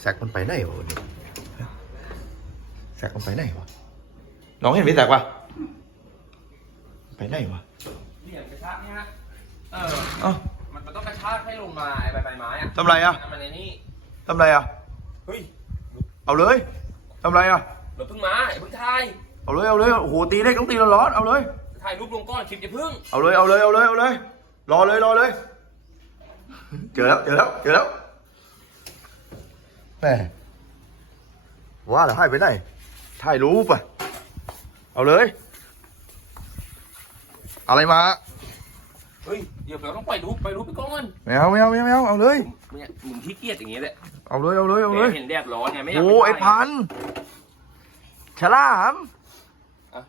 แซกมันไปไหนวะวันนี้แซกมันไปไหนวะน้องเห็นพี่แซกปะไปไหนวะเหรียญกระชากเนี่ยฮะเออเอ้ามันมันต้องกระชากให้ลงมาไอ้ใบใบไม้อะทำไรอะมันในนี่ทำไรอะเฮ้ยเอาเลยทำไรอะรถเพิ่งมาไอ้เพิ่งถ่ายเอาเลยเอาเลยโอ้โหตีเล็กต้องตีร้อนๆเอาเลยถ่ายรูปลงก้อนคลิปจะพึ่งเอาเลยเอาเลยเอาเลยเอาเลยรอเลยรอเลย เจอแล้วเจอแล้วเจอแล้วแห มว่าแล้วให้ไปไหนถ่ายรูปอะ เอาเลย อะไรมา เฮ้ย เดี๋ยวเราต้องปล่อยรูปปล่อยรูปไปก่อนไม่เอาไม่เอาไม่เอาไม่เอาเอาเลยเนี่ยมึงขี้เกียจอย่างเงี้ยแหละเอาเลยเอาเลยเอาเลยเห็นแดดร้อนไงไม่อยากโอ้ปไอ้ถ่ายพันฉลามอะ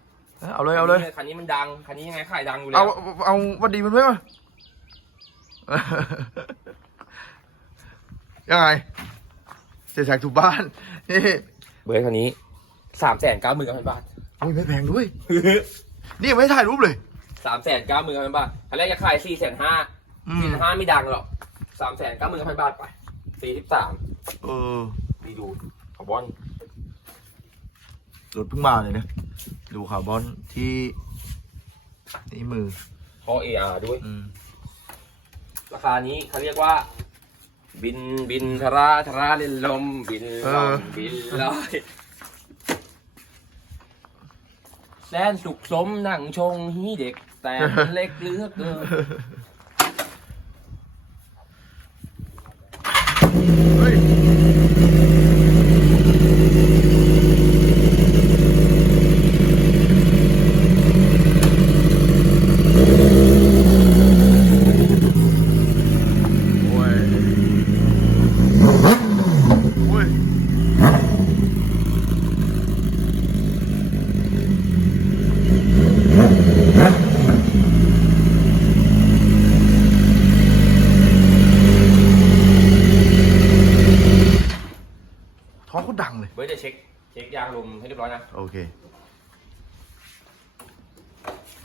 เอาเลยเอาเลย คันนี้มันดัง คันนี้ยังไงขายดังอยู่แล้เอาวเอาวันดีมันด้วยมั้ยยังไง เจ๊แจกถูกบ้านนี่เบอร์คันนี้สามแสนเก้าหมื่นเก้าพันบาทอุ้ยไม่แพงด้วย นี่ยังไม่ถ่ายรูปเลยสามแสนเก้าหมื่นเก้าพันบาทคันแรกจะขายสี่แสนห้าอืสี่มแสนห้าไม่ดังหรอกสามแสนเก้าหมื่นเก้าพันบาทไปสี่สิบสามเออดีดูคาร์บอนรถเพิ่งมาเลยนะดูคาร์บอนที่นี่มือท่อเออาร์ด้วยอืมราคานี้เขาเรียกว่า บินบินทาราทาราเล่นลมบินลมบินลอยแสนสุขสมนั่งชงฮีเด็กแต่มันเล็กเหลือกเกิน องก็ดังเลย เบิร์ดจะเช็คเช็คยางลมให้เรียบร้อยนะโอเค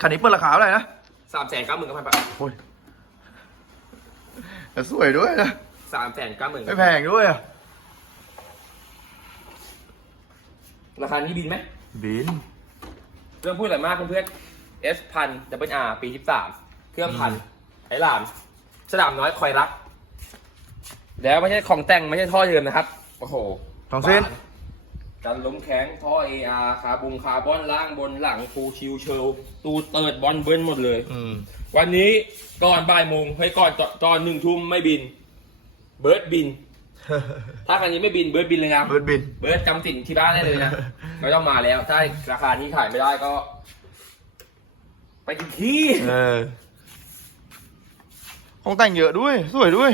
คันนี้เปิดราคาเท่าไหร่นะสามแสนเก้าหมื่นเก้าพันบาทโอ้ยแต่สวยด้วยนะสามแสนเก้าหมื่นไม่แพงด้วยอะราคานี้บินไหมบินเรื่องพูดอะไรมากเพื่อนๆ S พันดับเบิลอาร์ปีที่สามเครื่องพันไอ้หลามสนามน้อยคอยรัก แล้วไม่ใช่ของแต่งไม่ใช่ท่อเยิมนะครับ โอ้โห สองเส้น กันล้มแข็งท่อ AR คาบุงคาร์บอนล่างบนหลังฟูชิวเชลตูเติร์ดบอลเบิ้ลหมดเลย อืม วันนี้ก่อนบ่ายโมงเฮ้ยก่อนตอนหนึ่งทุ่มไม่บิน เบิร์ดบิน ถ้าคันนี้ไม่บินเบิร์ดบินเลยนะเบิร์ดบิน เบิร์ดจำสินที่บ้านได้เลยนะ ไม่ต้องมาแล้ว ถ้าราคานี้ขายไม่ได้ก็ ไปกินขี้เออของแต่งเยอะด้วย สวยด้วย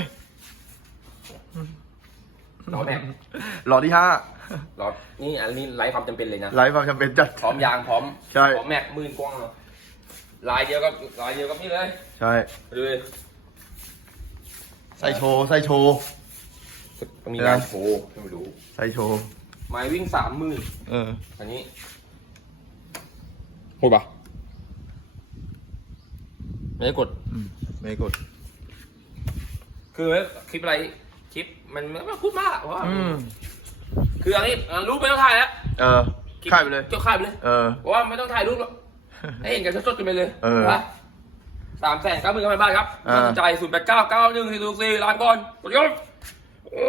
รอแม็กหล่อที่ห้ารอนี่อันนี้ไร้ความจำเป็นเลยนะไร้ความจำเป็นจัด พร้อมยางพร้อมใช่ พร้อมแม็กหมื่นกว้างเนาะลายเดียวกับลายเดียวกับนี่เลยใช่ไปดูเลยใส่โชว์ใส่โชว์ต้องมีการโชว์ให้มาดูใส่โชว์ไม้วิ่งสามหมื่นเออ อันนี้โหดปะไม่ได้กด อืมไม่กด คือคลิปอะไรคิปมันมันไม่พูดมากเพราะว่าคืออันนี้รูปไม่ต้องถ่ายแล้วเออค่ายไปเลย จะค่ายไปเลยเพราะว่าไม่ต้องถ่ายรูปหรอกให้เห็นกันสดๆกันไปเลยนะสามแสนเก้าหมื่นก้าพับ้าทครับสนใจศูนย์แปดเก้าเก้าหนึ่งสี่ศูนย์สี่ล้านก่อนกดยอดโอ้